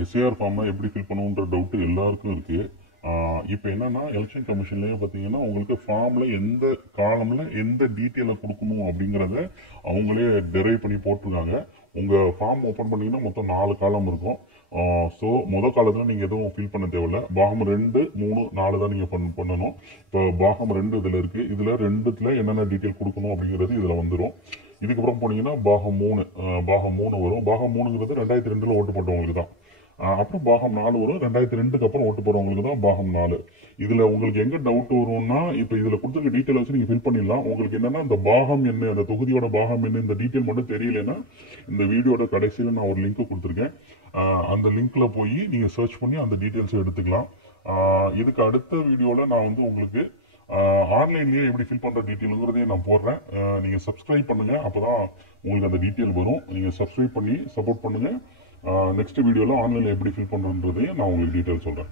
SAR ஃபார்மை எப்படி fill பண்ணுன்ற டவுட் எல்லாருக்கும் இருக்கு. இப்போ என்னன்னா எலெக்ஷன் கமிஷன்லயே பார்த்தீங்கன்னா உங்களுக்கு ஃபார்ம்ல எந்த காலம்ல எந்த டீட்டெயிலை கொடுக்கணும் அப்படிங்கிறத அவங்களே டெரைவ் பண்ணி போட்டிருக்காங்க. உங்க ஃபார்ம் ஓப்பன் பண்ணீங்கன்னா மொத்தம் 4 காலம் இருக்கும். ஸோ முதல் காலத்தில் நீங்கள் எதுவும் ஃபில் பண்ண தேவையில்ல. பாகம் 2, 3, 4 தான் நீங்கள் பண்ணணும். இப்போ பாகம் 2 இதில் இருக்குது. இதில் 2த்துல என்னென்ன டீட்டெயில் கொடுக்கணும் அப்படிங்கிறது இதில் வந்துடும். இதுக்கப்புறம் போனீங்கன்னா பாகம் 3 வரும். பாகம் 3ங்கிறது 2002 ஓட்டு போட்டவங்களுக்கு தான். அப்புறம் பாகம் 4 வரும். 2002க்கு அப்புறம் ஓட்டு போறவங்களுக்கு தான் பாகம் 4. இதுல உங்களுக்கு எங்க டவுட் வரும்னா, இப்ப இதுல கொடுத்துருக்க டீட்டெயில் வச்சு நீங்க ஃபில் பண்ணிடலாம். உங்களுக்கு என்னன்னா இந்த பாகம் என்ன, அந்த தொகுதியோட பாகம் என்ன, இந்த டீட்டெயில் மட்டும் தெரியலன்னா இந்த வீடியோட கடைசியில நான் ஒரு லிங்க் கொடுத்துருக்கேன். அந்த லிங்க்ல போய் நீங்க சர்ச் பண்ணி அந்த டீட்டெயில்ஸ் எடுத்துக்கலாம். இதுக்கு அடுத்த வீடியோல நான் வந்து உங்களுக்கு ஆன்லைன்லயே எப்படி ஃபில் பண்ற டீட்டெயிலுங்கிறதையும் நான் போடுறேன். நீங்க சப்ஸ்கிரைப் பண்ணுங்க, அப்பதான் உங்களுக்கு அந்த டீட்டெயில் வரும். நீங்க சப்ஸ்கிரைப் பண்ணி சப்போர்ட் பண்ணுங்க. நெக்ஸ்ட் வீடியோல ஆன்லைன்ல எப்படி ஃபில் பண்றதுன்றதையும் நான் உங்களுக்கு டீட்டெயில் சொல்றேன்.